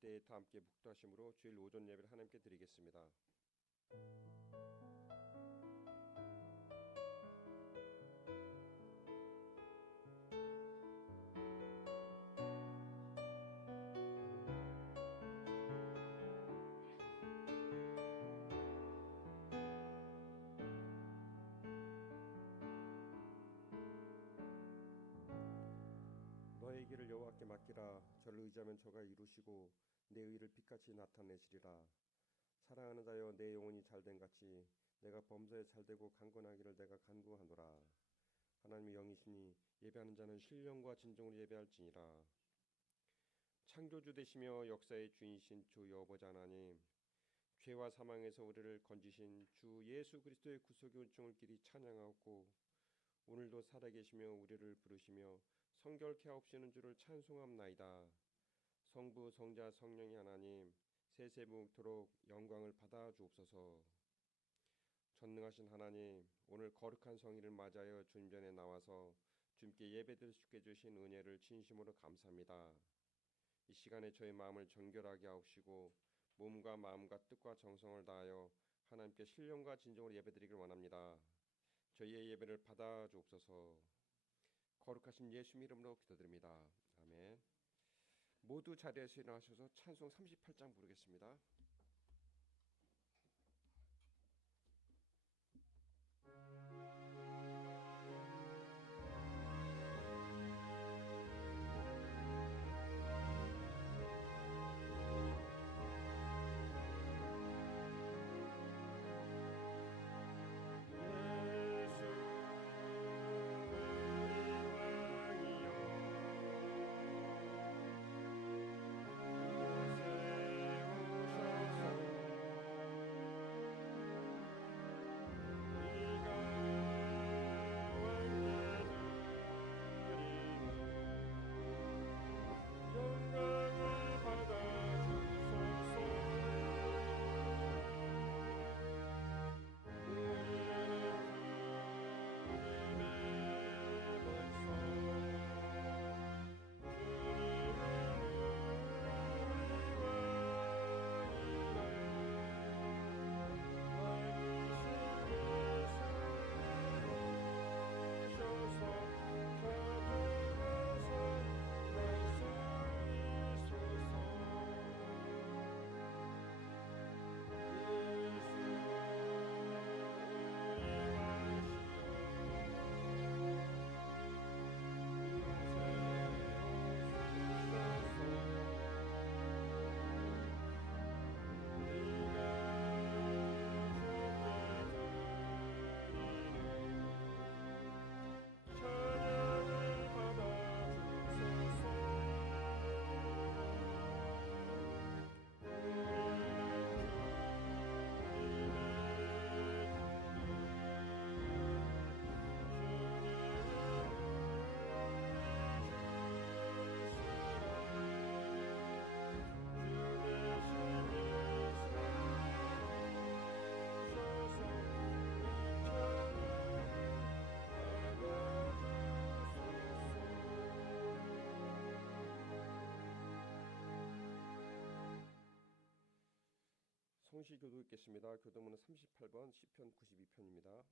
때에 다 함께 묵도하심으로 주일 오전 예배를 하나님께 드리겠습니다. 너의 길을 여호와께 맡기라. 저를 의지하면 저가 이루시고 내 의를 빛같이 나타내시리라. 사랑하는 자여, 내 영혼이 잘된 같이 내가 범사에 잘되고 강건하기를 내가 간구하노라. 하나님의 영이시니 예배하는 자는 신령과 진정으로 예배할지니라. 창조주 되시며 역사의 주인이신 주 여호와 하나님, 죄와 사망에서 우리를 건지신 주 예수 그리스도의 구속의 은총을 길이 찬양하고 오늘도 살아계시며 우리를 부르시며 성결케 하옵시는 주를 찬송함나이다. 성부 성자 성령이 하나님, 세세무토록 영광을 받아 주옵소서. 전능하신 하나님, 오늘 거룩한 성일을 맞이하여 주님 전에 나와서 주님께 예배드릴 수 있게 주신 은혜를 진심으로 감사합니다. 이 시간에 저의 마음을 정결하게 하옵시고 몸과 마음과 뜻과 정성을 다하여 하나님께 신령과 진정으로 예배드리길 원합니다. 저희의 예배를 받아 주옵소서. 거룩하신 예수님 이름으로 기도드립니다. 아멘. 모두 자리에서 일어나셔서 찬송 38장 부르겠습니다. 성시교도 읽겠습니다. 교도문은 38번, 시편 92편입니다.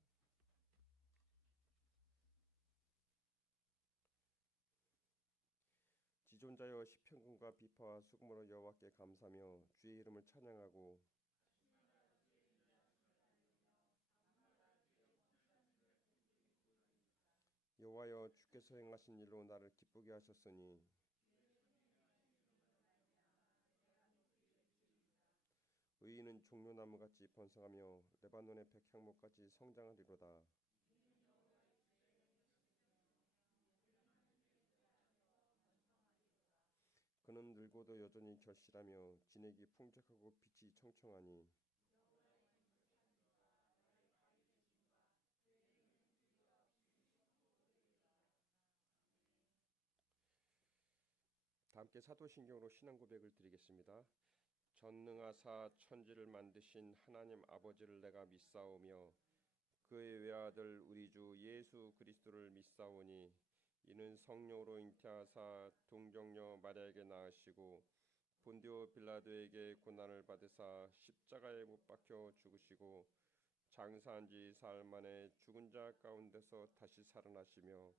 지존자여, 시편군과 비파와 수금으로 여호와께 감사하며 주의 이름을 찬양하고 여호와여, 주께서 행하신 일로 나를 기쁘게 하셨으니 의인은 종려나무같이 번성하며 레바논의 백향목같이 성장하리로다. 그는 늙어도 여전히 결실하며 진액이 풍족하고 빛이 청청하니 다 함께 사도신경으로 신앙 고백을 드리겠습니다. 전능하사 천지를 만드신 하나님 아버지를 내가 믿사오며 그의 외아들 우리 주 예수 그리스도를 믿사오니 이는 성령으로 잉태하사 동정녀 마리아에게 낳으시고 본디오 빌라도에게 고난을 받으사 십자가에 못 박혀 죽으시고 장사한 지 사흘 만에 죽은 자 가운데서 다시 살아나시며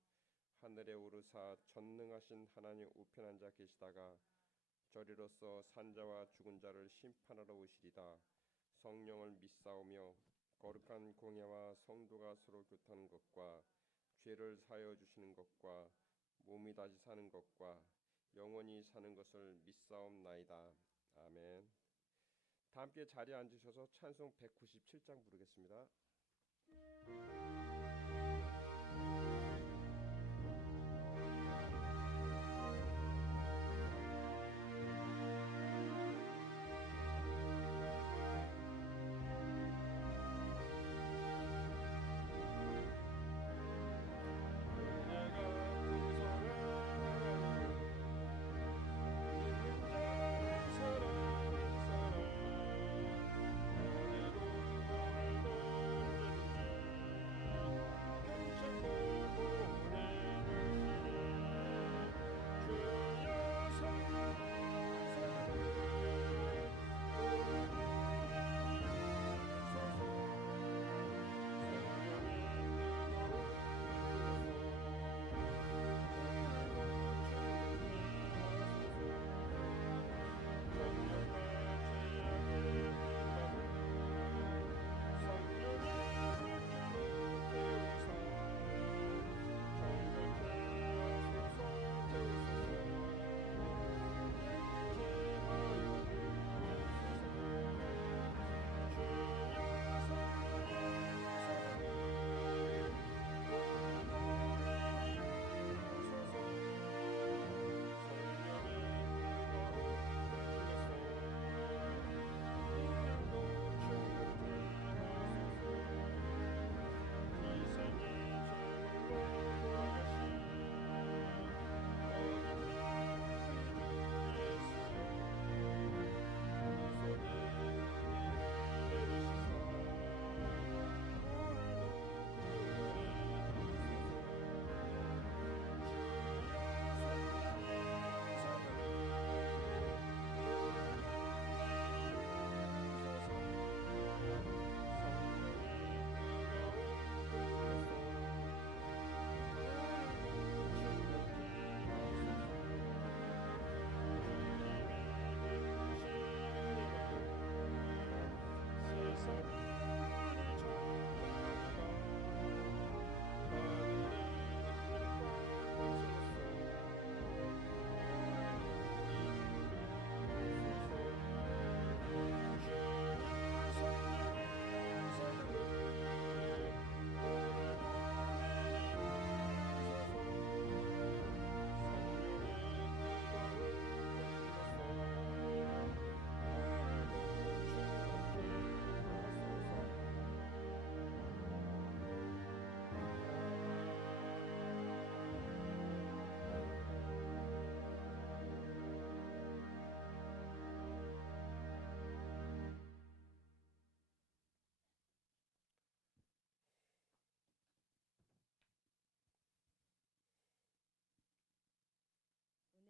하늘에 오르사 전능하신 하나님 우편에 앉아 계시다가 저리로서 산자와 죽은 자를 심판하러 오시리다. 성령을 믿사오며 거룩한 공예와 성도가 서로 교통하는 것과 죄를 사하여 주시는 것과 몸이 다시 사는 것과 영원히 사는 것을 믿사옵나이다. 아멘. 다 함께 자리에 앉으셔서 찬송 197장 부르겠습니다.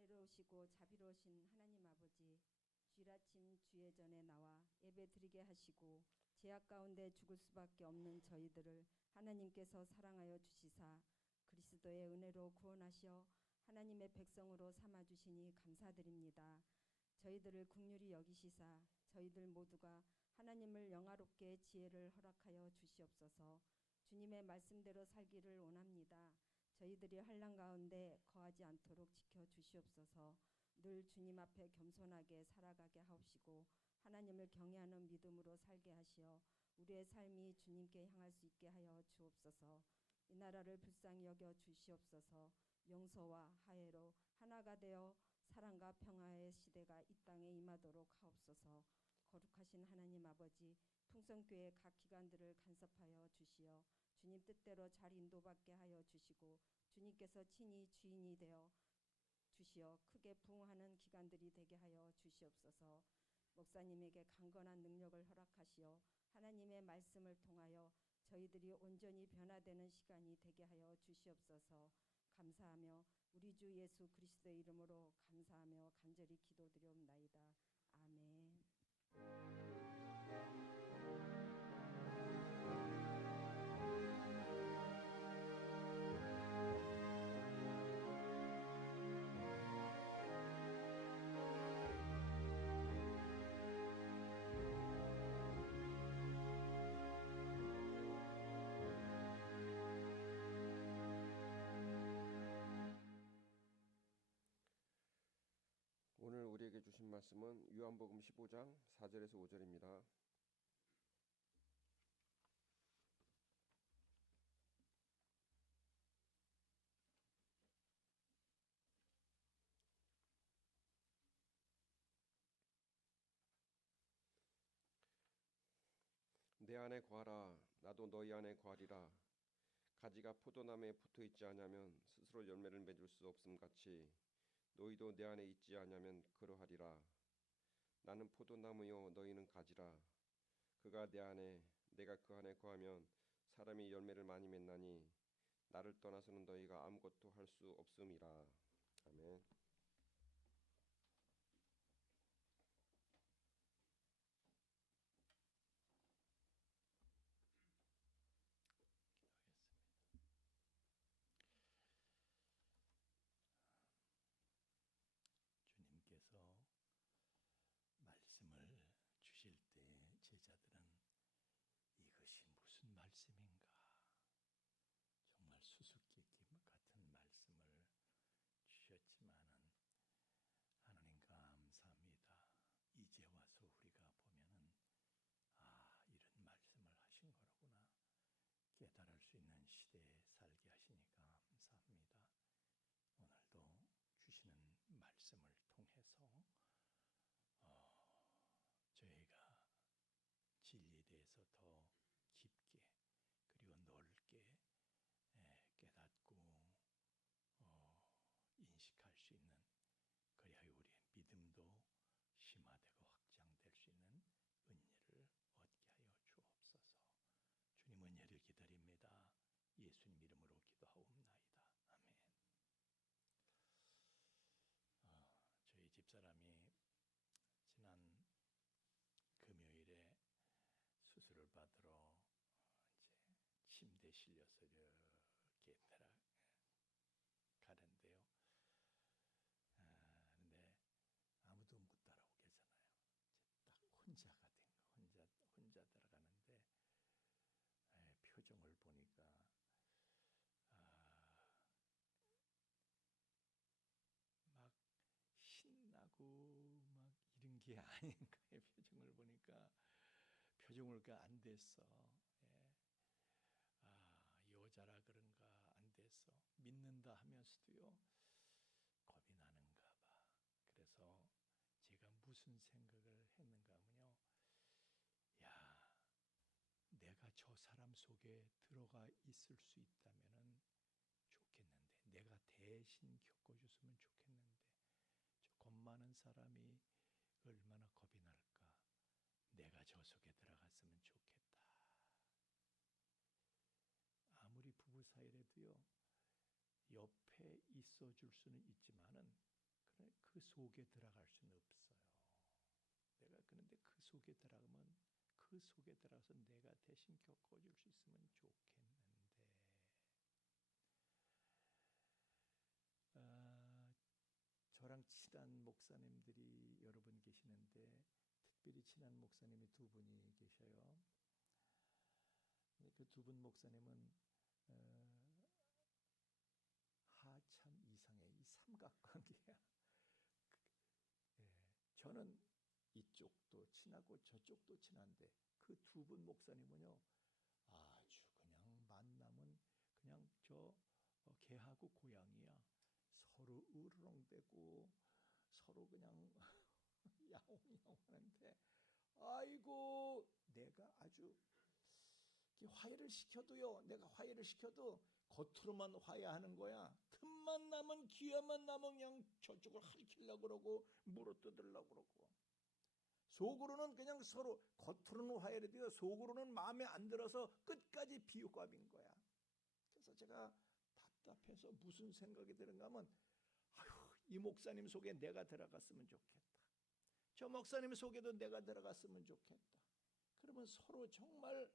은혜로우시고 자비로우신 하나님 아버지, 주일 아침 주의 전에 나와 예배 드리게 하시고 죄악 가운데 죽을 수밖에 없는 저희들을 하나님께서 사랑하여 주시사 그리스도의 은혜로 구원하시어 하나님의 백성으로 삼아 주시니 감사드립니다. 저희들을 긍휼히 여기시사 저희들 모두가 하나님을 영화롭게 지혜를 허락하여 주시옵소서. 주님의 말씀대로 살기를 원합니다. 저희들이 환난 가운데 거하지 않도록 지켜 주시옵소서. 늘 주님 앞에 겸손하게 살아가게 하옵시고 하나님을 경외하는 믿음으로 살게 하시어 우리의 삶이 주님께 향할 수 있게 하여 주옵소서. 이 나라를 불쌍히 여겨 주시옵소서. 용서와 화해로 하나가 되어 사랑과 평화의 시대가 이 땅에 임하도록 하옵소서. 거룩하신 하나님 아버지, 풍성교회 각 기관들을 간섭하여 주시어 주님 뜻대로 잘 인도받게 하여 주시고 주님께서 친히 주인이 되어 주시어 크게 부흥하는 기관들이 되게 하여 주시옵소서. 목사님에게 강건한 능력을 허락하시어 하나님의 말씀을 통하여 저희들이 온전히 변화되는 시간이 되게 하여 주시옵소서. 감사하며 우리 주 예수 그리스도의 이름으로 감사하며 간절히 기도드리옵나이다. 아멘. 오늘 우리에게 주신 말씀은 요한복음 15장 4절에서 5절입니다. 내 안에 거하라 나도 너희 안에 거하리라. 가지가 포도나무에 붙어 있지 아니하면 스스로 열매를 맺을 수 없음 같이 너희도 내 안에 있지 아니하면 그러하리라. 나는 포도나무요 너희는 가지라. 그가 내 안에 내가 그 안에 거하면 사람이 열매를 많이 맺나니 나를 떠나서는 너희가 아무것도 할 수 없음이라. 아멘. 주님께서 말씀을 주실 때 제자들은 이것이 무슨 말씀인가 정말 수수께끼 같은 말씀을 주셨지만은 하나님 감사합니다. 이제 와서 우리가 보면은 이런 말씀을 하신 거로구나 깨달을 수 있는 시대에 살게 하시니까 감사합니다. 오늘도 주시는 말씀을 통해서 저희가 진리에 대해서 더 깊게 그리고 넓게 깨닫고 인식할 수 있는, 그리하여 우리의 믿음도 심화되고 확장될 수 있는 은혜를 얻게 하여 주옵소서. 주님 은혜를 기다립니다. 예수님 이름으로 기도하옵나이다. 아멘. 저희 집사람이 지난 금요일에 수술을 받으러 이제 침대에 실려서 이렇게 가는데요. 근데 아무도 못 따라오겠잖아요. 딱 혼자가 된 거, 혼자 들어가는데 표정을 보니까 막 신나고 막 이런 게 아닌 거예요. 표정을 보니까 표정을 안 됐어. 여자라 그런가 안 됐어. 믿는다 하면서도요 겁이 나는가 봐. 그래서 제가 무슨 생각을 했는가 하면요, 야, 내가 저 사람 속에 들어가 있을 수 있다면은 좋겠는데, 내가 대신 겪어줬으면 좋겠는데, 저 겁 많은 사람이 얼마나 겁이 날까. 내가 저 속에 들어갔으면 좋겠다. 아무리 부부 사이라도요 옆에 있어 줄 수는 있지만은 그 속에 들어갈 수는 없어요. 내가 그런데 그 속에 들어가면 그 속에 들어가서 내가 대신 겪어줄 수 있으면 좋겠는데, 저랑 친한 목사님들이 여러 분 계시는데 특별히 친한 목사님이 두 분이 계셔요. 그 두 분 목사님은 하천 이상의 이 삼각관계야. 저는 이쪽도 친하고 저쪽도 친한데 그 두 분 목사님은요 아주 그냥 만나면 그냥 개하고 고양이야. 서로 으르렁대고 서로 그냥 야옹야옹하는데, 아이고 내가 아주 화해를 시켜도요, 내가 화해를 시켜도 겉으로만 화해하는 거야. 틈만 나면 기회만 나면 그냥 저쪽을 할키려고 그러고 물어뜯으려고 그러고, 속으로는 그냥 서로 겉으로는 화해를 해도 속으로는 마음에 안 들어서 끝까지 비호감인 거야. 그래서 제가 답답해서 무슨 생각이 드는가 하면 아휴, 이 목사님 속에 내가 들어갔으면 좋겠다. 저 목사님 속에도 내가 들어갔으면 좋겠다. 그러면 서로 정말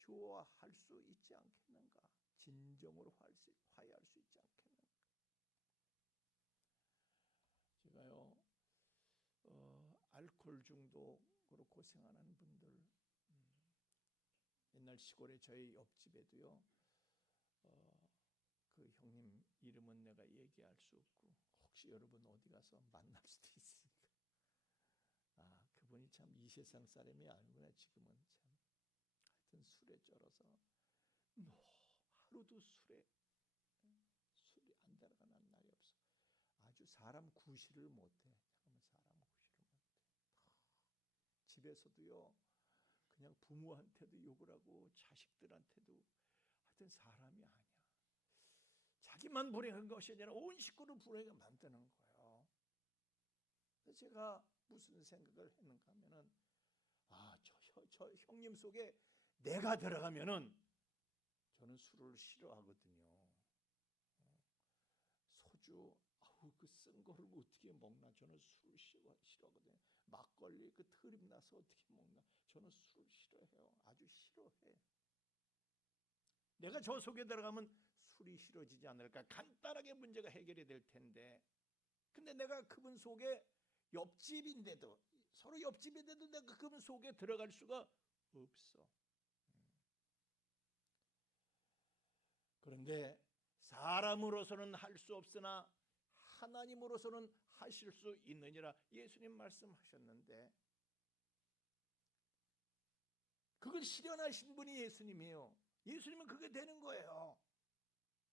좋아할 수 있지 않겠는가? 진정으로 화해할 수 있지 않겠는가? 제가요, 알코올 중독으로 고생하는 분들, 옛날 시골에 저희 옆집에도요, 그 형님 이름은 내가 얘기할 수 없고 혹시 여러분 어디 가서 만날 수도 있으니까 그분이 참 이 세상 사람이 아니구나. 지금은 참 하여튼 술에 쩔어서 하루도 술이 안 들어가는 날이 없어. 아주 사람 구실을 못해. 잠깐만, 사람 구실을 못해. 집에서도요, 그냥 부모한테도 욕을 하고 자식들한테도 하여튼 사람이 아니야. 자기만 불행한 것이 아니라 온 식구를 불행하게 만드는 거예요. 그래서 제가 무슨 생각을 했는가 하면은 저 형님 속에 내가 들어가면은 저는 술을 싫어하거든요. 소주 그 쓴 거를 어떻게 먹나. 저는 술을 싫어하거든요. 막걸리 그 트림 나서 어떻게 먹나. 저는 술을 싫어해요. 아주 싫어해. 내가 저 속에 들어가면 술이 싫어지지 않을까. 간단하게 문제가 해결이 될 텐데, 근데 내가 그분 속에 옆집인데도, 서로 옆집인데도 내가 그분 속에 들어갈 수가 없어. 그런데 사람으로서는 할 수 없으나 하나님으로서는 하실 수 있느니라 예수님 말씀하셨는데, 그걸 실현하신 분이 예수님이에요. 예수님은 그게 되는 거예요.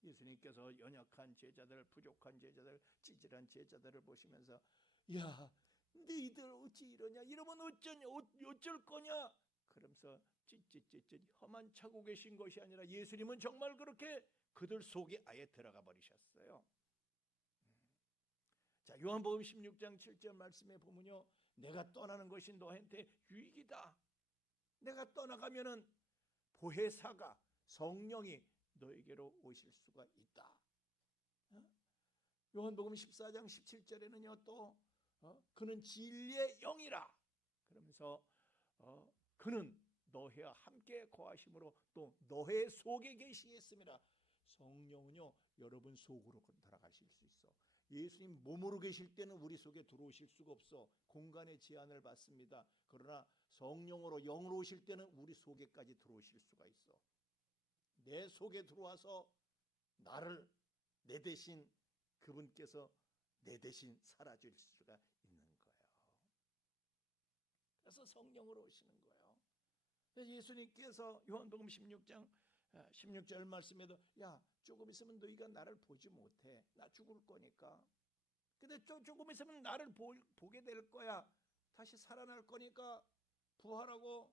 예수님께서 연약한 제자들, 부족한 제자들, 찌질한 제자들을 보시면서 야, 너희들 어찌 이러냐, 이러면 어쩔 거냐, 그러면서 찌찌찌찌 혀만 차고 계신 것이 아니라 예수님은 정말 그렇게 그들 속에 아예 들어가 버리셨어요. 자, 요한복음 16장 7절 말씀에 보면요, 내가 떠나는 것이 너한테 유익이다. 내가 떠나가면은 보혜사가, 성령이 너에게로 오실 수가 있다. 요한복음 14장 17절에는요 또 그는 진리의 영이라 그러면서 그는 너희와 함께 거하심으로 또 너희 속에 계시겠습니다. 성령은요 여러분 속으로 들어가실 수 있어. 예수님 몸으로 계실 때는 우리 속에 들어오실 수가 없어. 공간의 제한을 받습니다. 그러나 성령으로 영으로 오실 때는 우리 속에까지 들어오실 수가 있어. 내 속에 들어와서 나를 내 대신, 그분께서 내 대신 살아줄 수가 있는 거예요. 그래서 성령으로 오시는 거예요. 그래서 예수님께서 요한복음 16장 16절 말씀에도 야, 조금 있으면 너희가 나를 보지 못해. 나 죽을 거니까. 근데 조금 있으면 나를 보게 될 거야. 다시 살아날 거니까 부활하고,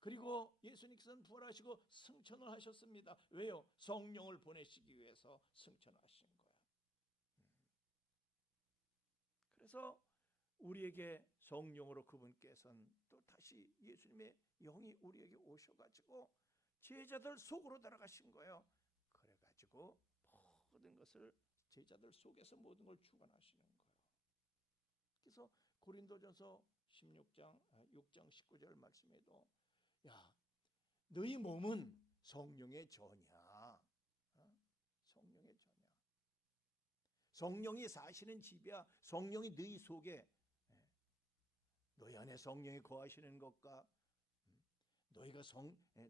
그리고 예수님께서는 부활하시고 승천을 하셨습니다. 왜요? 성령을 보내시기 위해서 승천하신 거예요. 그래서 우리에게 성령으로 그분께서는 또 다시 예수님의 영이 우리에게 오셔가지고 제자들 속으로 들어가신 거예요. 그래가지고 모든 것을 제자들 속에서 모든 걸 주관하시는 거예요. 그래서 고린도전서 16장 6장 19절 말씀에도 야, 너희 몸은 성령의 전이야. 성령의 전이야. 성령이 사시는 집이야. 성령이 너희 속에, 너희 안에 성령이 거하시는 것과 너희가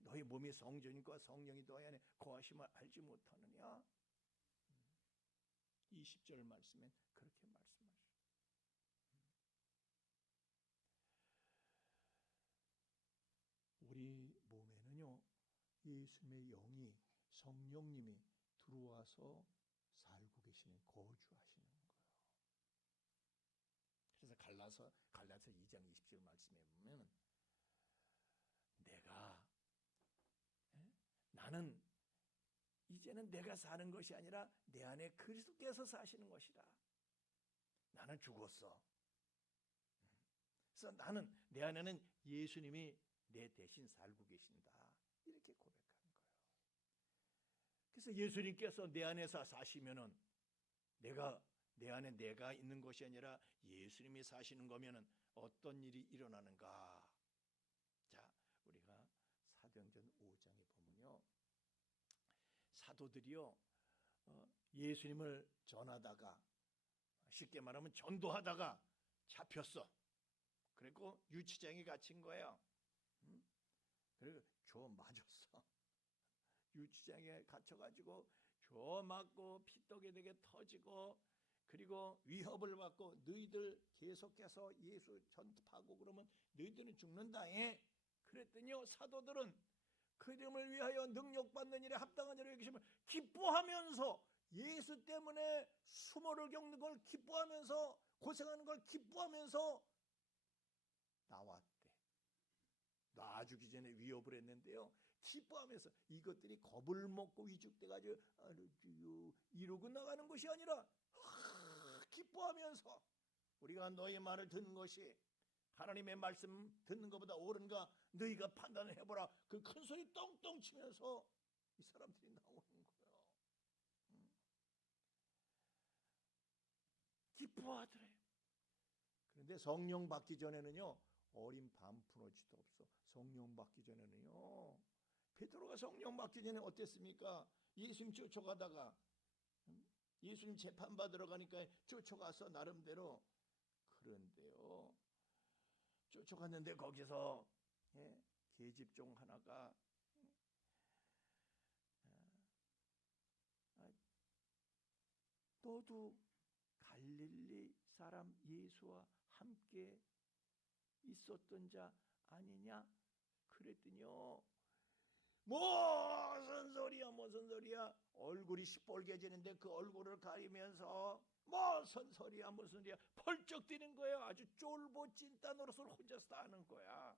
너희 몸이 성전이고 성령이 너희 안에 거하심을 알지 못하느냐. 20절 말씀엔 그렇게 말씀하시죠. 우리 몸에는요 예수님의 영이, 성령님이 들어와서 살고 계시는, 거주하시는 거예요. 그래서 갈라서 2장 20절 말씀에 보면 나는 이제는 내가 사는 것이 아니라 내 안에 그리스도께서 사시는 것이다. 나는 죽었어. 그래서 내 안에는 예수님이 내 대신 살고 계신다. 이렇게 고백하는 거예요. 그래서 예수님께서 내 안에서 사시면은 내 안에 내가 있는 것이 아니라 예수님이 사시는 거면은 어떤 일이 일어나는가? 자, 우리가 사도행전 5장에 보면요, 사도들이요, 예수님을 전하다가, 쉽게 말하면 전도하다가 잡혔어. 그리고 유치장에 갇힌 거예요. 그리고 줘 맞았어. 유치장에 갇혀가지고 줘 맞고 피떡이 되게 터지고, 그리고 위협을 받고 너희들 계속해서 예수 전파하고 그러면 너희들은 죽는다. 그랬더니요, 사도들은 그 이름을 위하여 능력받는 일에 합당한 일을 여기심을 기뻐하면서, 예수 때문에 수모를 겪는 걸 기뻐하면서, 고생하는 걸 기뻐하면서 나왔대. 놔주기 전에 위협을 했는데요, 기뻐하면서, 이것들이 겁을 먹고 위축돼가지고 이러고 나가는 것이 아니라 기뻐하면서, 우리가 너의 말을 듣는 것이 하나님의 말씀 듣는 것보다 옳은가 너희가 판단을 해보라. 그 큰 소리 똥똥 치면서 이 사람들이 나오는 거예요. 기뻐하더래. 그런데 성령 받기 전에는요, 어린 반푼어치도 없어. 성령 받기 전에는요, 베드로가 성령 받기 전에 어땠습니까? 예수님 쫓아가다가, 예수님 재판 받으러 가니까 쫓아가서 나름대로. 그런데요, 쫓아갔는데 거기서 계집종 하나가 너도 갈릴리 사람 예수와 함께 있었던 자 아니냐? 그랬더니요, 무슨 소리야. 얼굴이 시뻘개지는데 그 얼굴을 가리면서 무슨 소리야 펄쩍 뛰는 거예요. 아주 쫄보 찐따 노릇을 혼자서 다 하는 거야.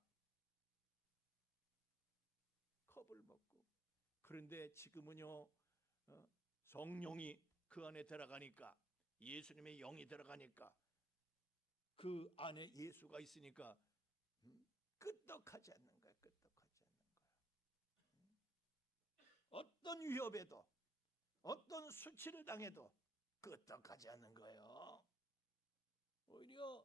겁을 먹고. 그런데 지금은요, 성령이 그 안에 들어가니까, 예수님의 영이 들어가니까, 그 안에 예수가 있으니까 끄떡하지 않는 거야. 어떤 위협에도, 어떤 수치를 당해도 끄떡하지 않는 거예요. 오히려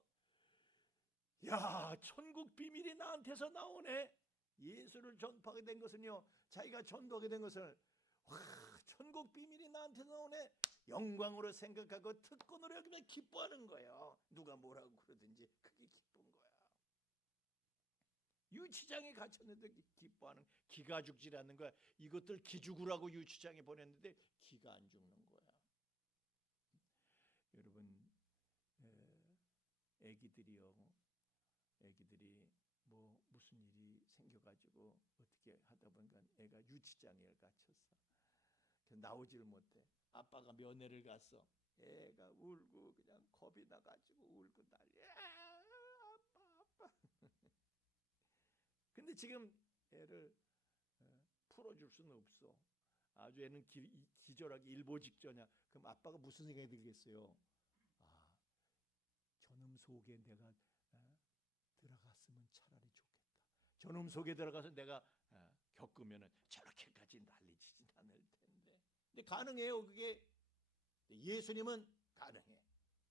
야, 천국 비밀이 나한테서 나오네. 예수를 전파하게 된 것은요, 자기가 전도하게 된 것을, 천국 비밀이 나한테서 나오네, 영광으로 생각하고 특권으로 여기면 기뻐하는 거예요. 누가 뭐라고 그러든지 그게 기쁜 거야. 유치장에 갇혔는데 기뻐하는, 기가 죽질 않는 거야. 이것들 기 죽으라고 유치장에 보냈는데 기가 안 죽는 거야. 여러분, 애기들이 뭐 무슨 일이 생겨가지고 어떻게 하다 보니까 애가 유치장에 갇혔어. 나오질 못해. 아빠가 면회를 갔어. 애가 울고 그냥 겁이 나가지고 울고 난리. 아빠. 근데 지금 애를 풀어줄 수는 없어. 아주 애는 기절하기 일보 직전이야. 그럼 아빠가 무슨 생각이 들겠어요? 저놈 속에 내가 들어갔으면 차라리 좋겠다. 저놈 속에 들어가서 내가 겪으면은 저렇게까지 난리치진 않을 텐데. 근데 가능해요, 그게. 예수님은 가능해.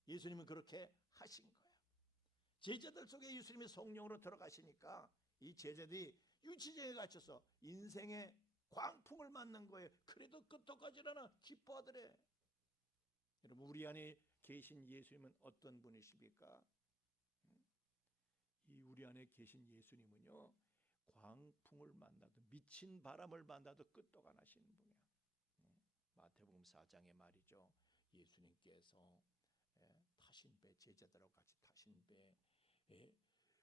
예수님은 그렇게 하신 거야. 제자들 속에 예수님이 성령으로 들어가시니까 이 제자들이 유치장에 갇혀서 인생의 광풍을 맞는 거예요. 그래도 끄떡하지 않아 기뻐하더래. 여러분, 우리 안에 계신 예수님은 어떤 분이십니까? 이 우리 안에 계신 예수님은요, 광풍을 만나도, 미친 바람을 만나도 끄떡 안 하시는 분이야. 마태복음 4장에 말이죠, 예수님께서 타신 배, 제자들하고 같이 타신 배,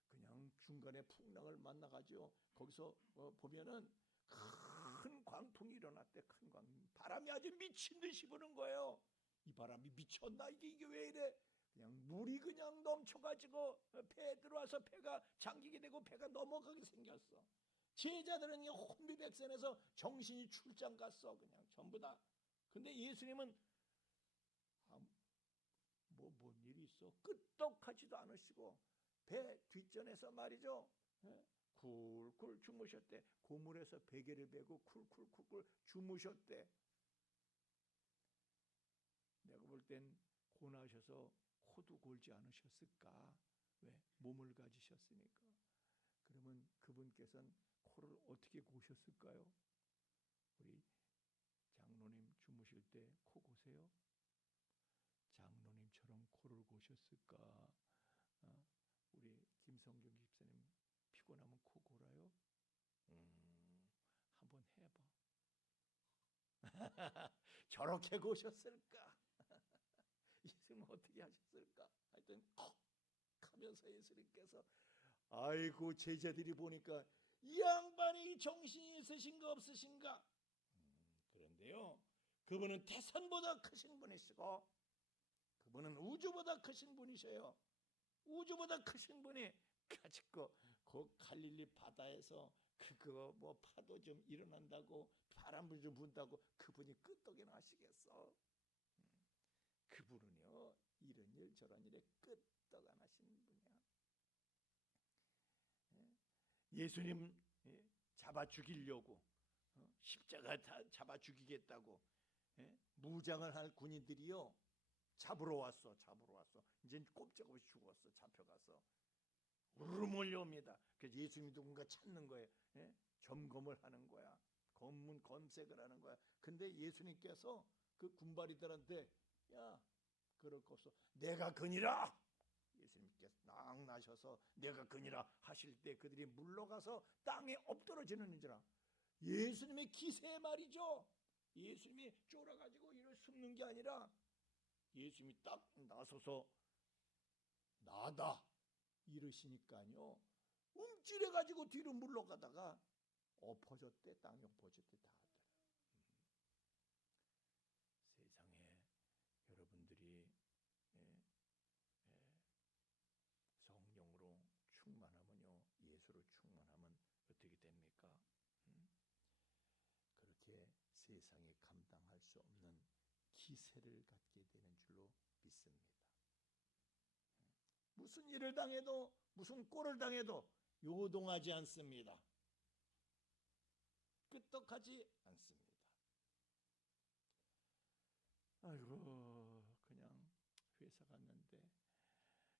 그냥 중간에 풍랑을 만나가지고 거기서 보면은 큰 광풍이 일어났대. 큰 광풍, 바람이 아주 미친 듯이 부는 거예요. 이 바람이 미쳤나, 이게 왜 이래? 그냥 물이 그냥 넘쳐가지고 배에 들어와서 배가 잠기게 되고 배가 넘어가게 생겼어. 제자들은 혼비백산해서 정신이 출장 갔어, 그냥 전부 다. 근데 예수님은 뭔 일이 있어? 끄떡하지도 않으시고 배 뒷전에서 말이죠, 쿨쿨 주무셨대. 고물에서 베개를 베고 쿨쿨 주무셨대. 땐 고나셔서 코도 골지 않으셨을까? 왜? 몸을 가지셨으니까. 그러면 그분께서는 코를 어떻게 고셨을까요? 우리 장로님 주무실 때 코 고세요? 장로님처럼 코를 고셨을까? 우리 김성경 집사님 피곤하면 코 골아요? 한번 해봐. 저렇게 고셨을까? 예수님 어떻게 하셨을까? 하여튼 콕 하면서 예수님께서 아이고 제자들이 보니까 이 양반이 정신이 있으신가 없으신가? 그런데요, 그분은 태산보다 크신 분이시고 그분은 우주보다 크신 분이셔요. 우주보다 크신 분이 가지고 그 갈릴리 바다에서 그거 뭐 파도 좀 일어난다고 바람을 좀 분다고 그분이 끄떡이나 하시겠어? 그분은요 이런 일 저런 일에 끄떡 안 하시는 분이야. 예수님 잡아 죽이려고 십자가 다 잡아 죽이겠다고 무장을 할 군인들이요 잡으러 왔어. 이제 꼼짝없이 죽었어. 잡혀가서 우르르 몰려옵니다. 그래서 예수님 누군가 찾는 거예요. 점검을 하는 거야. 검색을 하는 거야. 근데 예수님께서 그 군바리들한테 야 그럴 거 없어. 내가 그니라. 예수님께서 낭 나셔서 내가 그니라 하실 때 그들이 물러가서 땅에 엎드러지는지라. 예수님의 기세 말이죠. 예수님이 쫄아가지고 이를 숨는 게 아니라 예수님이 딱 나서서 나다 이러시니까요. 움찔해가지고 뒤로 물러가다가 엎어졌대. 땅에 엎어졌대 다들. 세상에 여러분들이 성령으로 충만하면요, 예수로 충만하면 어떻게 됩니까? 그렇게 세상에 감당할 수 없는 기세를 갖게 되는 줄로 믿습니다. 무슨 일을 당해도 무슨 꼴을 당해도 요동하지 않습니다. 끄떡하지 않습니다. 아이고 그냥 회사 갔는데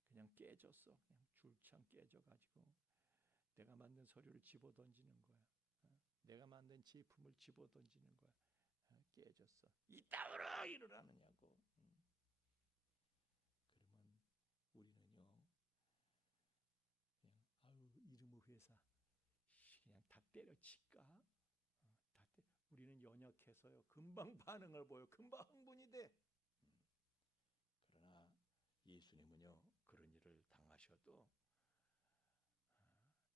그냥 깨졌어. 그냥 줄창 깨져가지고 내가 만든 서류를 집어던지는 거야. 내가 만든 제품을 집어던지는 거야. 깨졌어. 이따위로 일어나느냐고. 그러면 우리는요 그냥 아유 이름의 회사 그냥 다 때려칠까? 우리는 연약해서요 금방 반응을 보여. 금방 흥분이 돼. 그러나 예수님은요 그런 일을 당하셔도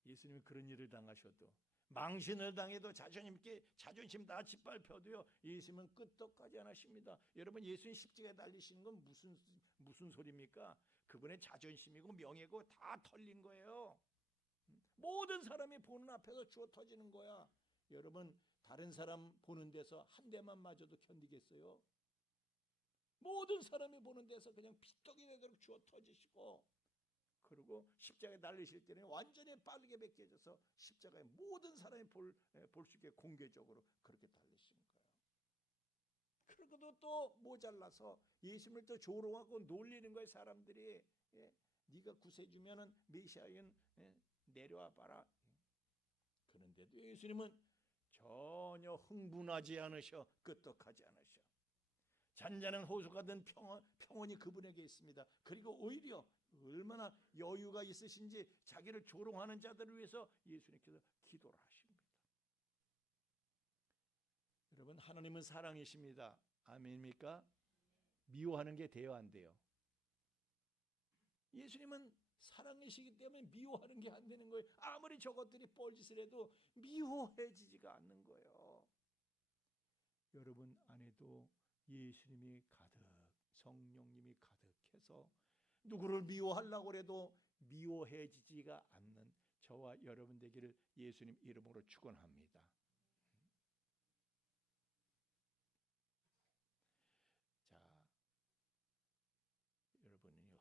예수님이 그런 일을 당하셔도 망신을 당해도 자존심 다 짓밟혀도요 예수님은 끄떡하지 않으십니다. 여러분 예수님 십자가에 달리시는 건 무슨 소리입니까? 그분의 자존심이고 명예고 다 털린 거예요. 모든 사람이 보는 앞에서 주어 터지는 거야. 여러분 다른 사람 보는 데서 한 대만 맞아도 견디겠어요? 모든 사람이 보는 데서 그냥 피떡이 되도록 주어 터지시고 그리고 십자가에 달리실 때는 완전히 빠르게 벗겨져서 십자가에 모든 사람이 볼 수 있게 공개적으로 그렇게 달리신 거예요. 그러고도 또 모자라서 예수님을 또 조롱하고 놀리는 거예요. 사람들이. 네가 구세주면은 메시아인 내려와 봐라. 그런데도 예수님은 전혀 흥분하지 않으셔. 끄떡하지 않으셔. 잔잔한 호수가 된 평온이 그분에게 있습니다. 그리고 오히려 얼마나 여유가 있으신지 자기를 조롱하는 자들을 위해서 예수님께서 기도를 하십니다. 여러분 하나님은 사랑이십니다. 아멘입니까? 미워하는 게 돼요 안 돼요? 예수님은 사랑이시기 때문에 미워하는 게 안 되는 거예요. 아무리 저것들이 뻘짓을 해도 미워해지지가 않는 거예요. 여러분 안에도 예수님이 가득 성령님이 가득해서 누구를 미워하려고 해도 미워해지지가 않는 저와 여러분 되기를 예수님 이름으로 축원합니다. 자, 여러분은요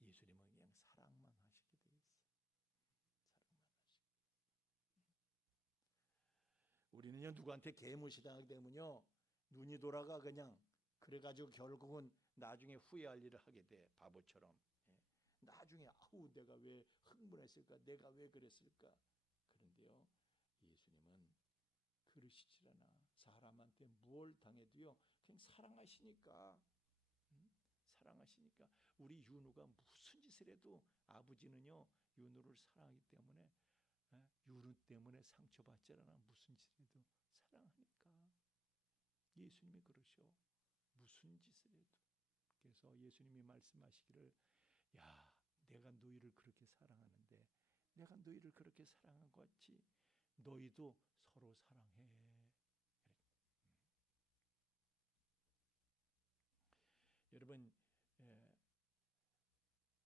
예수님은 그냥 사랑만 하시게 돼 있어요. 사랑만 하시게. 우리는요 누구한테 개무시당하게 되면요 눈이 돌아가 그냥 그래가지고 결국은 나중에 후회할 일을 하게 돼. 바보처럼. 나중에 아우 내가 왜 흥분했을까? 내가 왜 그랬을까? 그런데요, 예수님은 그러시질 않아. 사람한테 뭘 당해도요, 그냥 사랑하시니까. 사랑하시니까. 우리 윤우가 무슨 짓을 해도 아버지는요 윤우를 사랑하기 때문에, 윤우 때문에 상처받지 않아. 무슨 짓을 해도 사랑하니까. 예수님이 그러셔. 무슨 짓을 해도. 그래서 예수님이 말씀하시기를, 야, 내가 너희를 그렇게 사랑하는데, 내가 너희를 그렇게 사랑한 것 같이 너희도 서로 사랑해. 여러분,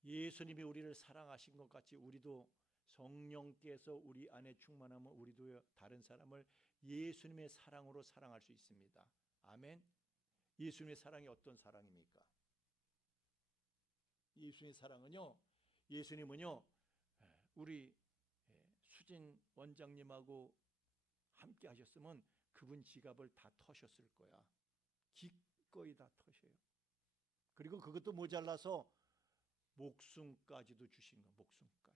예수님이 우리를 사랑하신 것 같이 우리도 성령께서 우리 안에 충만하면 우리도 다른 사람을 예수님의 사랑으로 사랑할 수 있습니다. 아멘. 예수님의 사랑이 어떤 사랑입니까? 예수님의 사랑은요, 예수님은요 우리 수진 원장님하고 함께 하셨으면 그분 지갑을 다 터셨을 거야. 기꺼이 다 터셔요. 그리고 그것도 모자라서 목숨까지도 주신 거. 목숨까지도.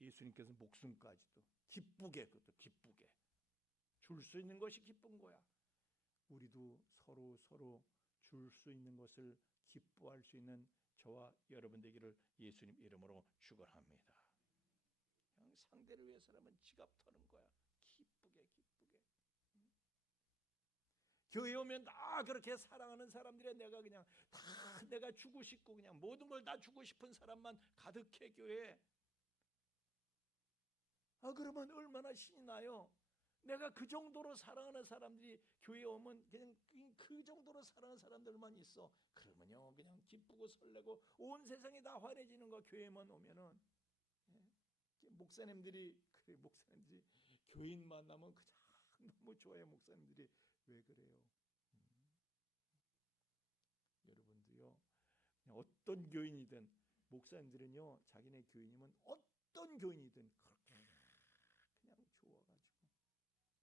예수님께서 목숨까지도 기쁘게, 그것도 기쁘게 줄 수 있는 것이 기쁜 거야. 우리도 서로 줄 수 있는 것을 기뻐할 수 있는 저와 여러분 되기를 예수님 이름으로 축원합니다. 그냥 상대를 위해서라면 지갑 터는 거야. 기쁘게. 교회 오면 다 그렇게 사랑하는 사람들이 내가 그냥 다 내가 주고 싶고 그냥 모든 걸 다 주고 싶은 사람만 가득해 교회에. 그러면 얼마나 신이 나요. 내가 그 정도로 사랑하는 사람들이 교회에 오면 그냥 그 정도로 사랑하는 사람들만 있어. 그러면요 그냥 기쁘고 설레고 온 세상이 다 환해지는 거. 교회만 오면은. 목사님들이 교인 만나면 그냥 너무 좋아요. 목사님들이. 왜 그래요? 여러분도요, 그냥 어떤 교인이든 목사님들은요 자기네 교인이면 어떤 교인이든 그렇게 그냥 좋아가지고.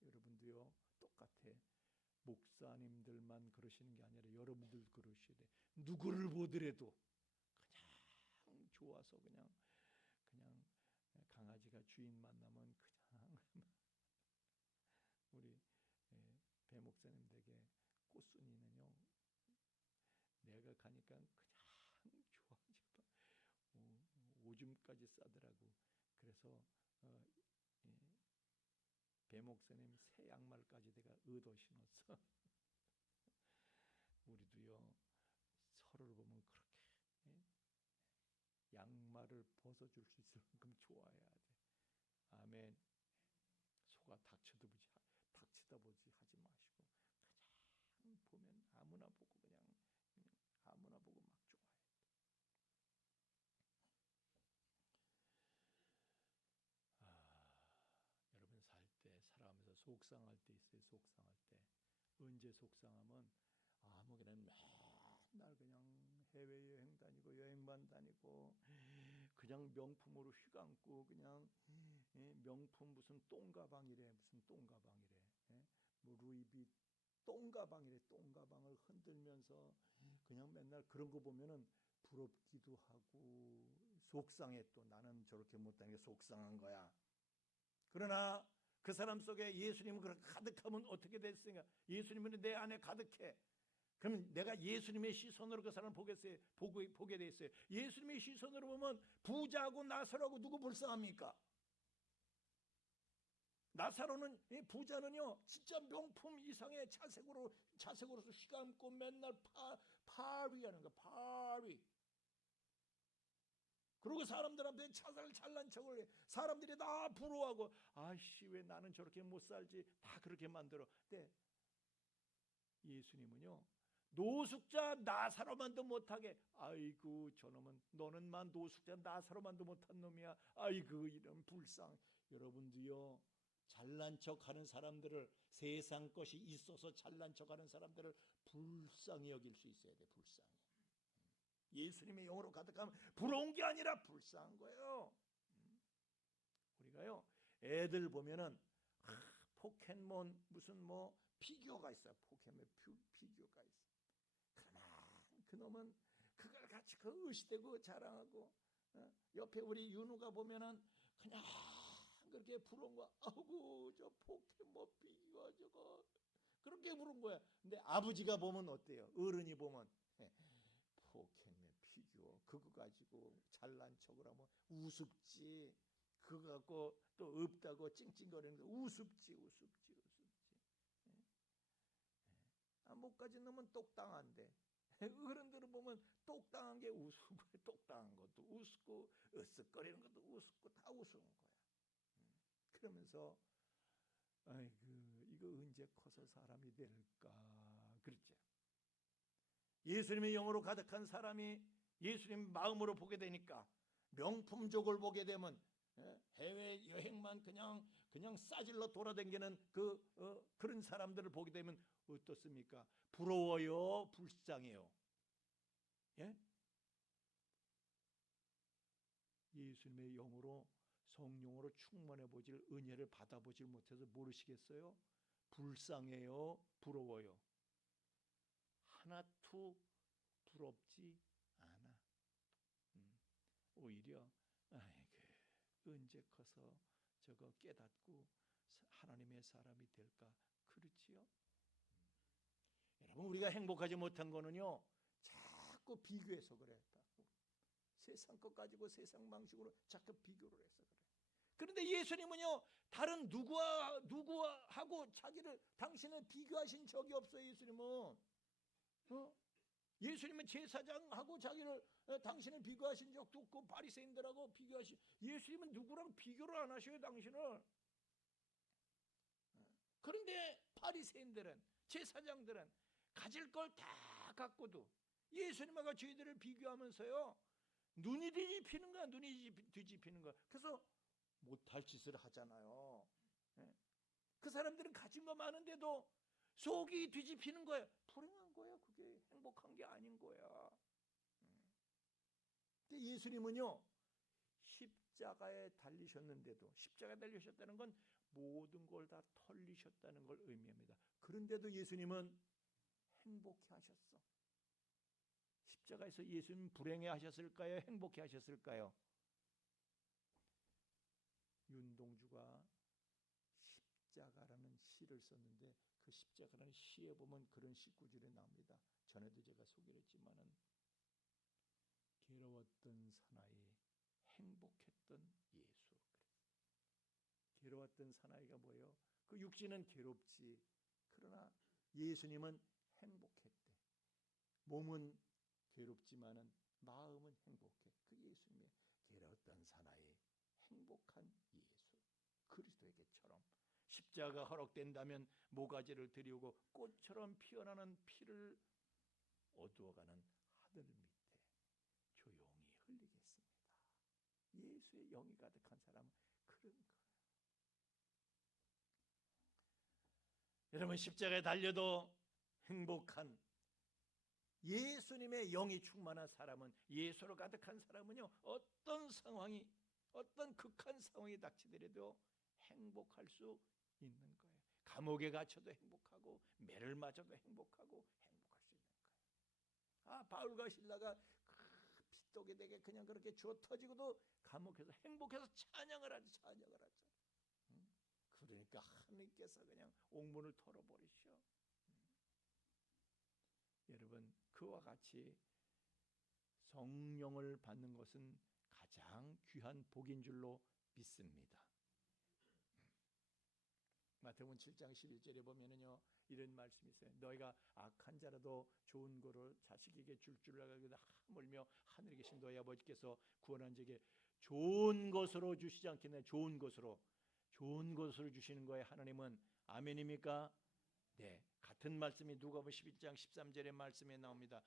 여러분도요 똑같아. 목사님들만 그러시는 게 아니라 여러분들도 그러셔야 돼. 누구를 보더라도 그냥 좋아서 그냥 강아지가 주인 만나면 그냥 우리 배 목사님 댁에 꽃순이는요 내가 가니까 그냥 좋아지고 오줌까지 싸더라고. 그래서 배 목사님 새 양말까지 내가 얻어 신었어. 우리도요 서로를 보면 그렇게 양말을 벗어줄 수 있을 만큼 좋아해야 돼. 아멘. 속아 닥치다 보지 하지 마시고 그냥 보면 아무나 보고 그냥 아무나 보고 막 좋아해. 여러분 살아가면서 속상할 때 있어요. 속상할 때. 언제 속상하면 뭐 그냥 맨날 그냥 해외여행 다니고 여행만 다니고 그냥 명품으로 휘감고 그냥 명품 무슨 똥가방이래. 뭐 루이비 똥가방이래. 똥가방을 흔들면서 그냥 맨날 그런 거 보면은 부럽기도 하고 속상해. 또 나는 저렇게 못하는 게 속상한 거야. 그러나 그 사람 속에 예수님은 그렇게 가득하면 어떻게 됐으니까 예수님은 내 안에 가득해. 그럼 내가 예수님의 시선으로 그 사람을 보게 돼 있어요. 예수님의 시선으로 보면 부자하고 나사로하고 누구 불쌍합니까? 나사로는 부자는요 진짜 명품 이상의 자색으로서 휘감고 맨날 파리하는 거. 파리. 그리고 사람들한테 잘난 척을 해. 사람들이 다 부러워하고 아씨 왜 나는 저렇게 못 살지. 다 그렇게 만들어. 근데 예수님은요 노숙자 나사로만도 못하게. 아이고 저놈은 너는만 노숙자 나사로만도 못한 놈이야. 아이고 이런 불쌍. 여러분도요 잘난 척하는 사람들을, 세상 것이 있어서 잘난 척하는 사람들을 불쌍히 여길 수 있어야 돼. 불쌍히. 예수님의 영으로 가득하면 부러운 게 아니라 불쌍한 거예요. 우리가요 애들 보면은 포켓몬 무슨 뭐 피규어가 있어요. 포켓몬 피규어가 있어. 그러나 그놈은 그걸 같이 그 의시되고 자랑하고, 옆에 우리 윤우가 보면은 그냥 그렇게 부른 거야. 아이고 저 포켓몬 피규어 저거 그렇게 부른 거야. 근데 아버지가 보면 어때요? 어른이 보면 포켓몬 피규어 그거 가지고 잘난 척을 하면 우습지. 그거 갖고 또 없다고 찡찡거리는 거 우습지. 못 가진 놈은 똑당한데 어른들은 보면 똑당한 게 우스운 거야. 똑당한 것도 우습고 으쓱거리는 것도 우습고 다 우스운 거야. 그러면서 아이고 이거 언제 커서 사람이 될까 그랬죠. 예수님의 영으로 가득한 사람이 예수님 마음으로 보게 되니까 명품족을 보게 되면 해외 여행만 그냥 싸질러 돌아다니는 그런 사람들을 보게 되면 어떻습니까? 부러워요, 불쌍해요. 예? 예수님의 영으로 성령으로 충만해 보질 은혜를 받아보질 못해서 모르시겠어요? 불쌍해요, 부러워요. 하나도 부럽지 않아. 오히려 언제 커서 저거 깨닫고 하나님의 사람이 될까? 그렇지요? 여러분 우리가 행복하지 못한 거는요 자꾸 비교해서 그래. 세상 것 가지고 세상 방식으로 자꾸 비교를 해서 그래. 그런데 예수님은요 다른 누구하고 당신을 비교하신 적이 없어요. 예수님은 제사장하고 당신을 비교하신 적도 없고 바리새인들하고 예수님은 누구랑 비교를 안 하셔요. 당신을. 그런데 바리새인들은 제사장들은 가질 걸 다 갖고도 예수님하고 저희들을 비교하면서요 눈이 뒤집히는 거야. 그래서 못할 짓을 하잖아요. 그 사람들은 가진 거 많은데도 속이 뒤집히는 거예요. 불행한 거야. 그게 행복한 게 아닌 거야. 근데 예수님은요 십자가에 달리셨다는 건 모든 걸 다 털리셨다는 걸 의미합니다. 그런데도 예수님은 행복해 하셨어. 십자가에서 예수님 불행해 하셨을까요? 행복해 하셨을까요? 윤동주가 십자가라는 시를 썼는데 그 십자가라는 시에 보면 그런 19절에 나옵니다. 전에도 제가 소개를 했지만은 괴로웠던 사나이 행복했던 예수. 괴로웠던 사나이가 뭐예요? 그 육신은 괴롭지. 그러나 예수님은 행복했대. 몸은 괴롭지만은 마음은 행복해. 그 예수님의 괴로웠던 사나이 행복한 예수. 그리스도에게처럼 십자가 허락된다면 모가지를 들이우고 꽃처럼 피어나는 피를 어두워가는 하늘 밑에 조용히 흘리겠습니다. 예수의 영이 가득한 사람은 그런 거예요. 여러분 십자가에 달려도 행복한 예수님의 영이 충만한 사람은, 예수로 가득한 사람은요 어떤 극한 상황이 닥치더라도 행복할 수 있는 거예요. 감옥에 갇혀도 행복하고 매를 맞아도 행복할 수 있는 거예요. 바울과 실라가 피떡이 되게 그냥 그렇게 주어 터지고도 감옥에서 행복해서 찬양을 하죠. 그러니까 하나님께서 그냥 옥문을 털어버리셔. 여러분 그와 같이 성령을 받는 것은 가장 귀한 복인 줄로 믿습니다. 마태복음 7장 11절에 보면은요 이런 말씀이 있어요. 너희가 악한 자라도 좋은 거를 자식에게 줄 알고 하물며 하늘에 계신 너희 아버지께서 구원한 자에게 좋은 것으로 주시지 않겠나요? 좋은 것으로 주시는 거예요. 하나님은. 아멘입니까? 네. 같은 말씀이 누가복음 11장 13절의 말씀에 나옵니다.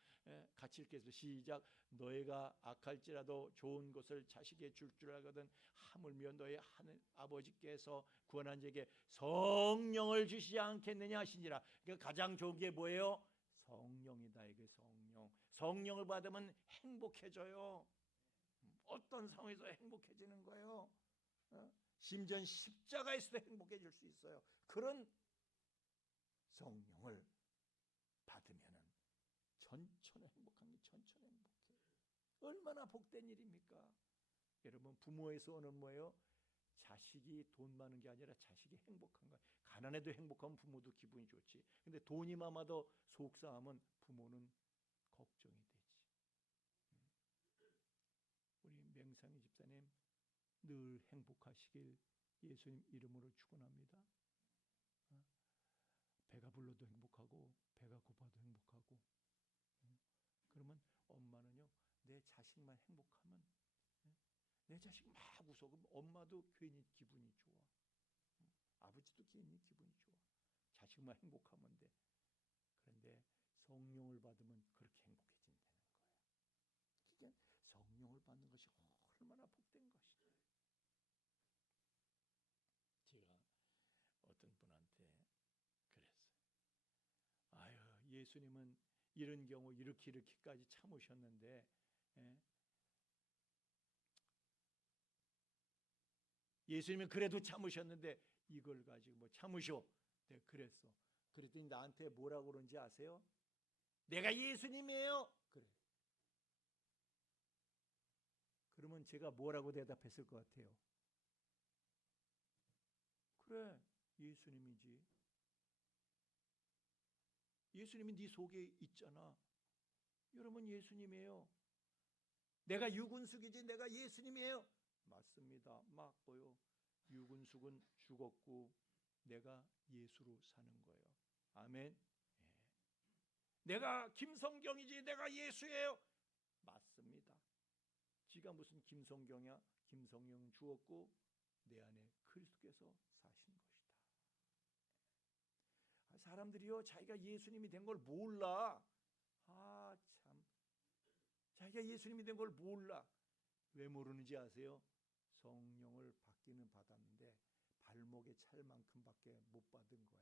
같이 읽겠습니다. 시작. 너희가 악할지라도 좋은 것을 자식에게 줄 알거든 하물며 너희 하늘 아버지께서 구원한 자에게 성령을 주시지 않겠느냐 하시니라. 그러니까 가장 좋은 게 뭐예요? 성령이다. 이게 성령을 받으면 행복해져요. 어떤 상황에서 행복해지는 거예요? 심지어 십자가에서도 행복해질 수 있어요. 그런 성령을 받으면은 전천후 행복한 게 얼마나 복된 일입니까? 여러분, 부모에서 오는 뭐예요? 자식이 돈 많은 게 아니라 자식이 행복한 거야. 가난해도 행복하면 부모도 기분이 좋지. 근데 돈이 많아도 속상하면 부모는 걱정이 되지. 우리 맹상희 집사님 늘 행복하시길 예수님 이름으로 축원합니다. 배가 불러도 행복하고 배가 고파도 행복하고. 그러면 엄마는요, 내 자식만 행복하면, 내 자식 막 웃어. 그럼 엄마도 괜히 기분이 좋아. 아버지도 괜히 기분이 좋아. 자식만 행복하면 돼. 그런데 성령을 받으면 그렇게 행복해진다는 거예요. 이게 성령을 받는 것이 얼마나 복된 것이냐. 제가 어떤 분한테 그랬어요. 아유, 예수님은 이런 경우 이렇게까지 참으셨는데, 예수님은 그래도 참으셨는데 이걸 가지고 뭐 참으셔. 네, 그랬어. 그랬더니 나한테 뭐라고 그런지 아세요? 내가 예수님이에요. 그래. 그러면 제가 뭐라고 대답했을 것 같아요? 그래, 예수님이지. 예수님이 네 속에 있잖아. 여러분, 예수님이에요. 내가 유근숙이지 내가 예수님이에요. 맞습니다. 맞고요. 유근숙은 죽었고 내가 예수로 사는 거예요. 아멘. 내가 김성경이지 내가 예수예요. 맞습니다. 지가 무슨 김성경이야? 김성경 죽었고 내 안에 그리스도께서 사신 것이다. 사람들이요, 자기가 예수님이 된 걸 몰라. 아, 참. 자기가 예수님이 된 걸 몰라. 왜 모르는지 아세요? 성령을 받기는 받았는데 발목에 찰 만큼밖에 못 받은 거야.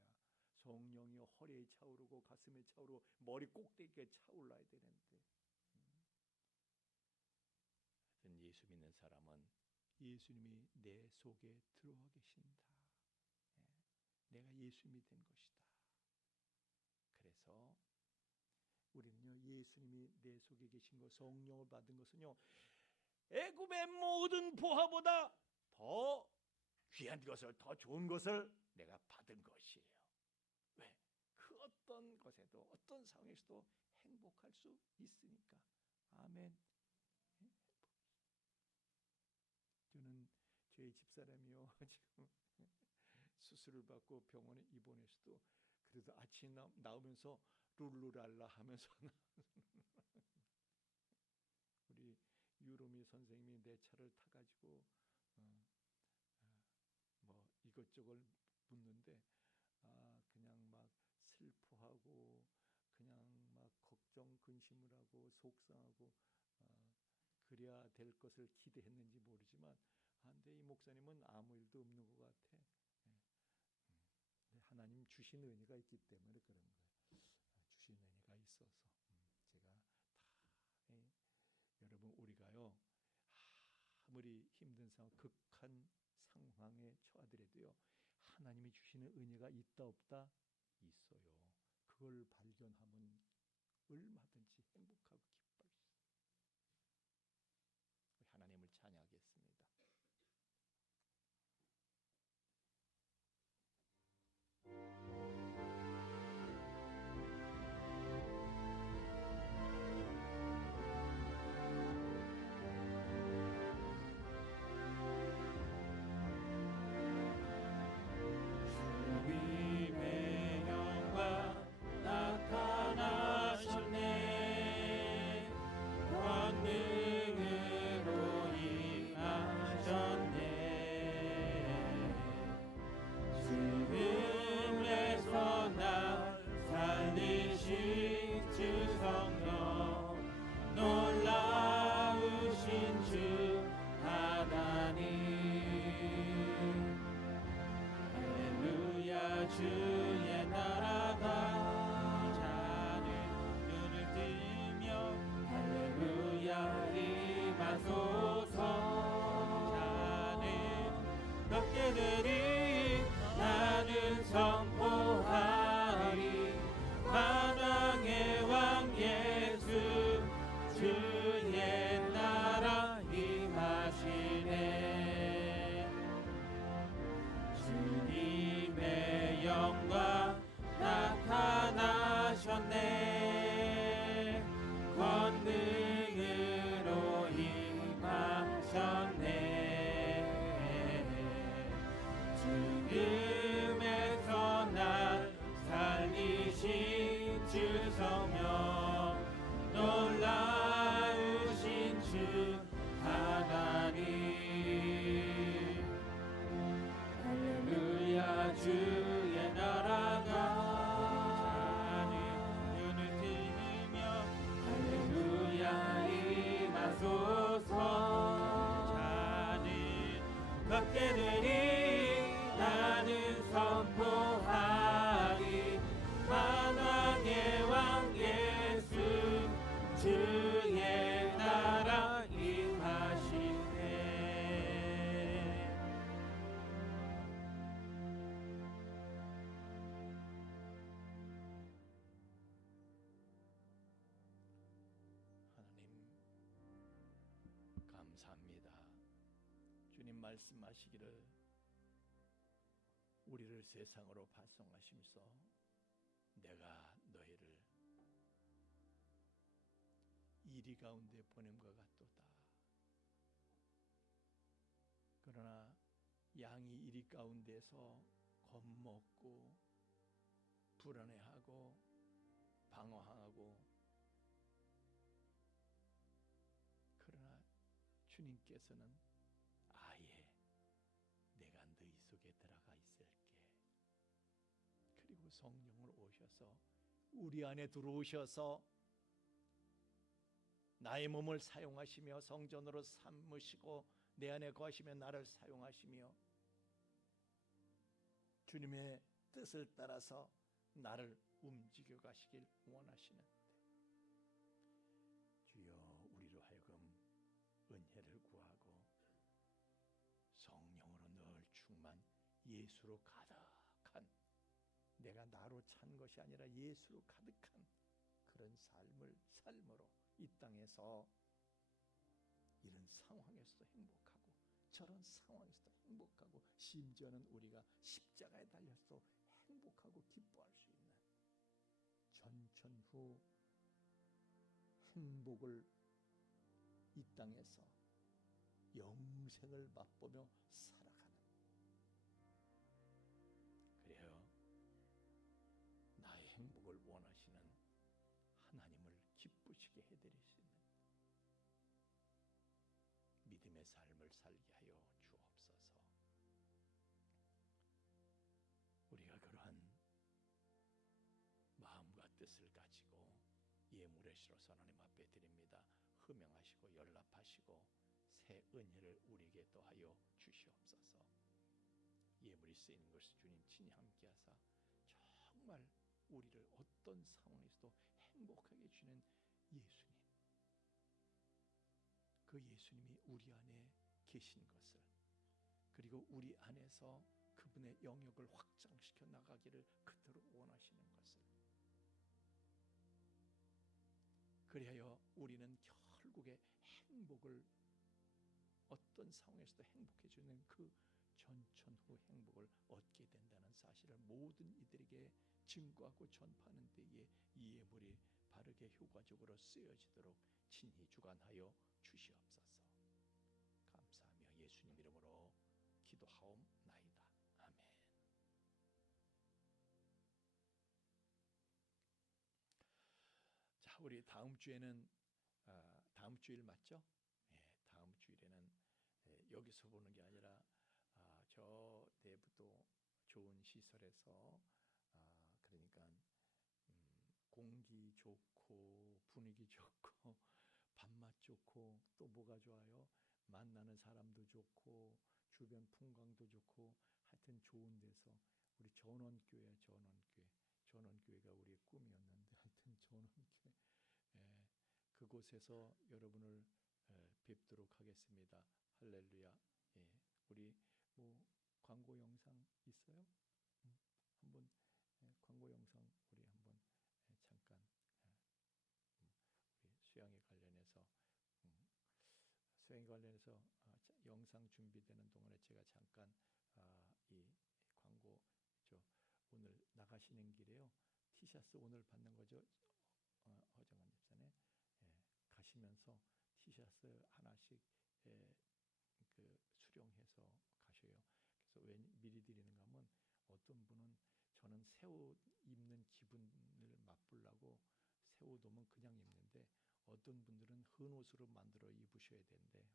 성령이 허리에 차오르고 가슴에 차오르고 머리 꼭대기에 차올라야 되는데. 예수 믿는 사람은 예수님이 내 속에 들어와 계신다. 내가 예수님이 된 것이다. 그래서 우리는요, 예수님이 내 속에 계신 것, 성령을 받은 것은요, 애굽의 모든 보화보다 더 귀한 것을, 더 좋은 것을 내가 받은 것이에요. 왜? 그 어떤 것에도, 어떤 상황에서도 행복할 수 있으니까. 아멘. 저는 저희 집사람이요, 지금 수술을 받고 병원에 입원해서도 그래도 아침에 나오면서 룰루랄라 하면서 우리 유로미 선생님이 내 차를 타가지고 뭐 이것저것 묻는데 그냥 막 슬퍼하고 그냥 막 걱정 근심을 하고 속상하고 그래야 될 것을 기대했는지 모르지만 근데 이 목사님은 아무 일도 없는 것 같아. 하나님 주신 은혜가 있기 때문에 그런 거예요. 주신 은혜가 있어서 제가 다 여러분, 우리가요, 아무리 힘든 상황, 극한 상황에 처하더라도요, 하나님이 주시는 은혜가 있다 없다? 있어요. 그걸 발견하면 얼마든지 행복하고 기뻐할 수 있어요. 우리 하나님을 찬양하겠습니다. 주의 나라가 자는 눈을 뜨며 할렐루야 임하소서. 자는 덕계들이 나는 선포하리 만왕의 왕 예수 주의 죽음에서 날 살리신 주 성령 놀라우신 주 하나님 할렐루야 주의 나라가 눈을 들이며 할렐루야 임하소서 자는 걷게 되리 나는 선포하리 만왕의 왕 예수 주의 나라 임하시네. 하나님 감사합니다. 주님 말씀하시기를 우리를 세상으로 파송하심서 내가 너희를 이리 가운데 보냄과 같도다. 그러나 양이 이리 가운데서 겁먹고 불안해하고 방황하고 그러나 주님께서는 아예 내가 너희 속에 들어가 있을게. 그리고 성령을 오셔서 우리 안에 들어오셔서 나의 몸을 사용하시며 성전으로 삼으시고 내 안에 거하시며 나를 사용하시며 주님의 뜻을 따라서 나를 움직여 가시길 원하시는데 주여 우리로 하여금 은혜를 구하고 성령으로 늘 충만 예수로 가득한 내가 나로 찬 것이 아니라 예수로 가득한 그런 삶을 삶으로 이 땅에서 이런 상황에서도 행복하고 저런 상황에서도 행복하고 심지어는 우리가 십자가에 달려서 행복하고 기뻐할 수 있는 전천후 행복을 이 땅에서 영생을 맛보며 살아가는 그래요. 나의 행복을 원하시는 하나님을 기쁘시게 해드릴 수 있는 믿음의 삶을 살게 하여 주옵소서. 우리가 그러한 마음과 뜻을 가지고 예물의 시로서 하나님 앞에 드립니다. 흠양하시고 연락하시고 새 은혜를 우리에게 더하여 주시옵소서. 예물이 쓰이는 것을 주님 친히 함께하사 정말 우리를 어떤 상황에서도 행복하게 주는 예수님, 그 예수님이 우리 안에 계신 것을 그리고 우리 안에서 그분의 영역을 확장시켜 나가기를 그토록 원하시는 것을 그리하여 우리는 결국에 행복을 어떤 상황에서도 행복해 주는 그 전천후 행복을 얻게 된다는 사실을 모든 이들에게 증거하고 전파하는 때에 이 예물이 바르게 효과적으로 쓰여지도록 친히 주관하여 주시옵소서. 감사하며 예수님 이름으로 기도하옵나이다. 아멘. 자, 우리 다음 주에는 다음 주일 맞죠? 다음 주일에는 여기서 보는 게 아니라 저 내부도 좋은 시설에서 그러니까 공기 좋고 분위기 좋고 밥맛 좋고 또 뭐가 좋아요? 만나는 사람도 좋고 주변 풍광도 좋고 하여튼 좋은 데서 우리 전원교회 전원교회가 우리의 꿈이었는데 하여튼 전원교회 그곳에서 여러분을 뵙도록 하겠습니다. 할렐루야. 우리 뭐 광고 영상 있어요? 한번 광고 영상 우리 한번 잠깐 우리 수양에 관련해서 영상 준비되는 동안에 제가 잠깐 이 광고 오늘 나가시는 길에요. 티셔츠 오늘 받는 거죠? 허정원 집사님 가시면서 티셔츠 하나씩 그 수령해서 가셔요. 그래서 왜 미리 드리는가 하면 어떤 분은 저는 새우 입는 기분을 맛보려고 새우 옷은 그냥 입는데 어떤 분들은 헌옷으로 만들어 입으셔야 되는데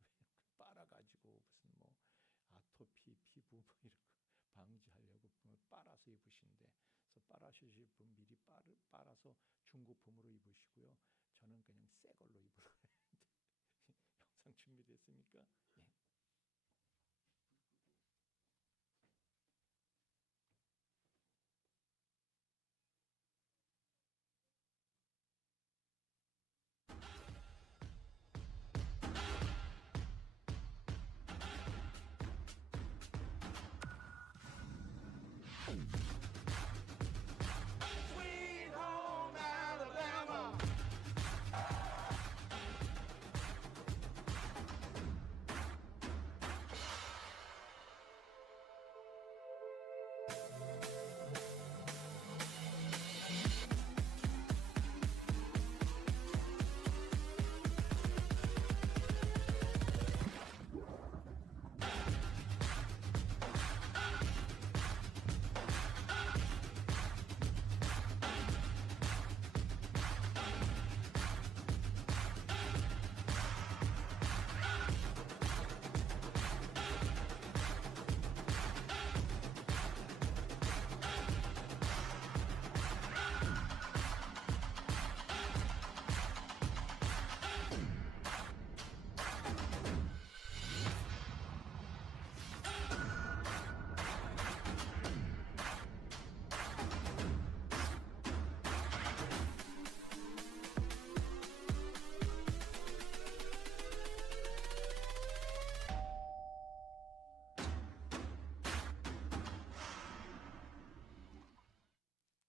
빨아가지고 무슨 뭐 아토피 피부 뭐 이런 거 방지하려고 빨아서 입으시는데 그래서 빨아주실 분 미리 빨아서 중고품으로 입으시고요. 저는 그냥 새 걸로 입으려고 했는데 영상 준비됐습니까? 네. Sweet home Alabama.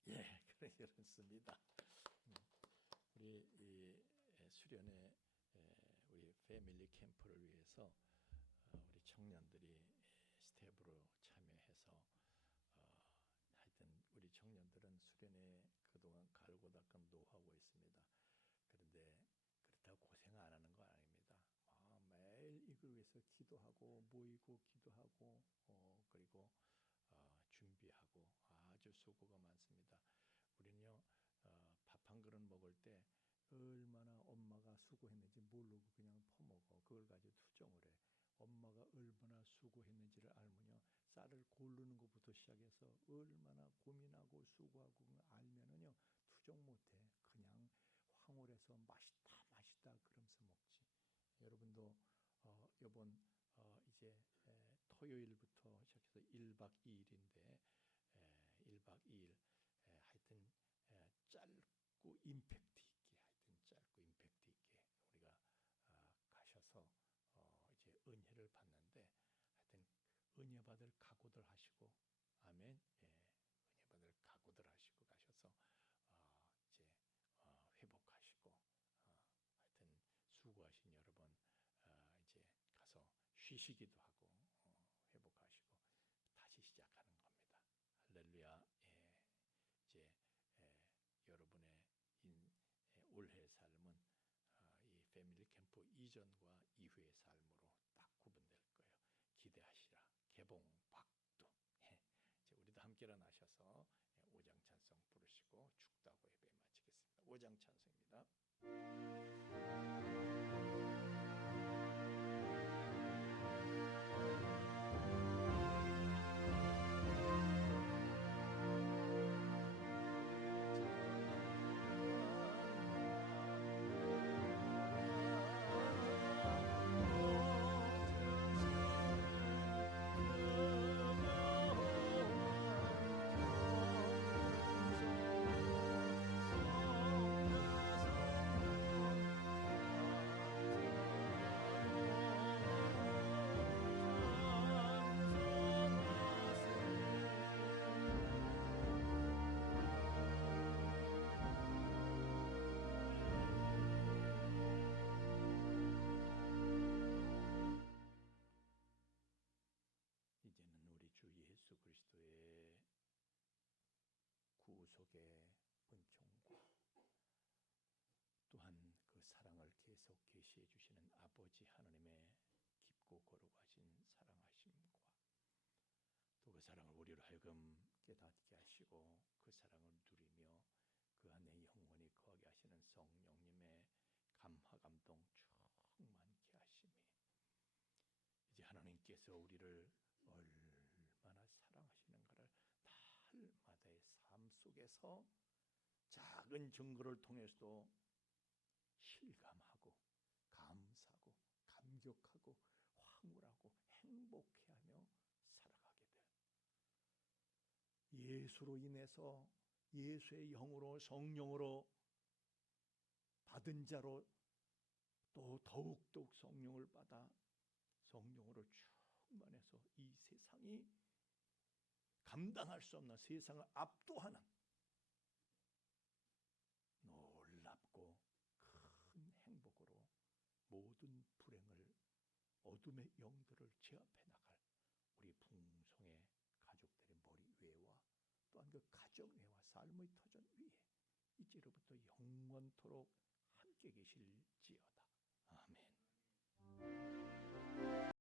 예, 그렇습니다. 우리 이 수련회 우리 패밀리 캠프를 위해서 우리 청년들이 스텝으로 참여해서 하여튼 우리 청년들은 수련회 그동안 갈고 닦은 노하우가 있습니다. 그런데 그렇다고 고생 안 하는 거 아닙니다. 매일 이걸 위해서 기도하고 모이고 기도하고 그리고 준비하고 아주 수고가 많습니다. 우리는요 밥 한 그릇 먹을 때 얼마나 엄마가 수고했는지 모르고 그냥 퍼먹어. 그걸 가지고 투정을 해. 엄마가 얼마나 수고했는지를 알면요 쌀을 고르는 것부터 시작해서 얼마나 고민하고 수고하고 알면은요 투정 못해. 그냥 황홀해서 맛있다 맛있다 그러면서 먹지. 여러분도 이번 이제 토요일부터 시작해서 1박 2일인데 1박 2일 하여튼 짧고 임팩트 있게 하여튼 짧고 임팩트 있게 우리가 가셔서 이제 은혜를 받는데 하여튼 은혜 받을 각오들 하시고 아멘. 은혜 받을 각오들 하시고 가셔서 이제 회복하시고 하여튼 수고하신 여러분 이제 가서 쉬시기도 하고 회복하시고 다시 시작하는 겁니다. 할렐루야. 이제 여러분의 올해 삶은 이 패밀리 캠프 이전과 이후의 삶으로 딱 구분될 거예요. 기대하시라. 개봉박두. 이제 우리도 함께 일어나셔서 오장 찬송 부르시고 축도하고 예배 마치겠습니다. 오장 찬송입니다. 이제는 우리 주 예수 그리스도의 구속의 은총과 또한 그 사랑을 계속 계시해 주시는 아버지 하나님의 깊고 거룩하신 사랑하심과 또 그 사랑을 우리로 하여금 깨닫게 하시고 그 사랑을 누리며 그 안에 영원히 거하게 하시는 성령님의 감화 감동 충만케 하심이 이제 하나님께서 우리를 얼마나 사랑하시는가를 날마다의 삶 속에서 작은 증거를 통해서도 실감하고 감사하고 감격하고 황홀하고 행복해하며 살아가게 돼. 예수로 인해서 예수의 영으로 성령으로 받은 자로 또 더욱더욱 성령을 받아 성령으로 충만해서 이 세상이 감당할 수 없는 세상을 압도하는 놀랍고 큰 행복으로 모든 불행을 어둠의 영들을 제압해 나갈 우리 풍성의 가족들의 머리 위에와 또한 그 가정 위에와 삶의 터전 위에 이제로부터 영원토록 함께 계실지어다. 아멘.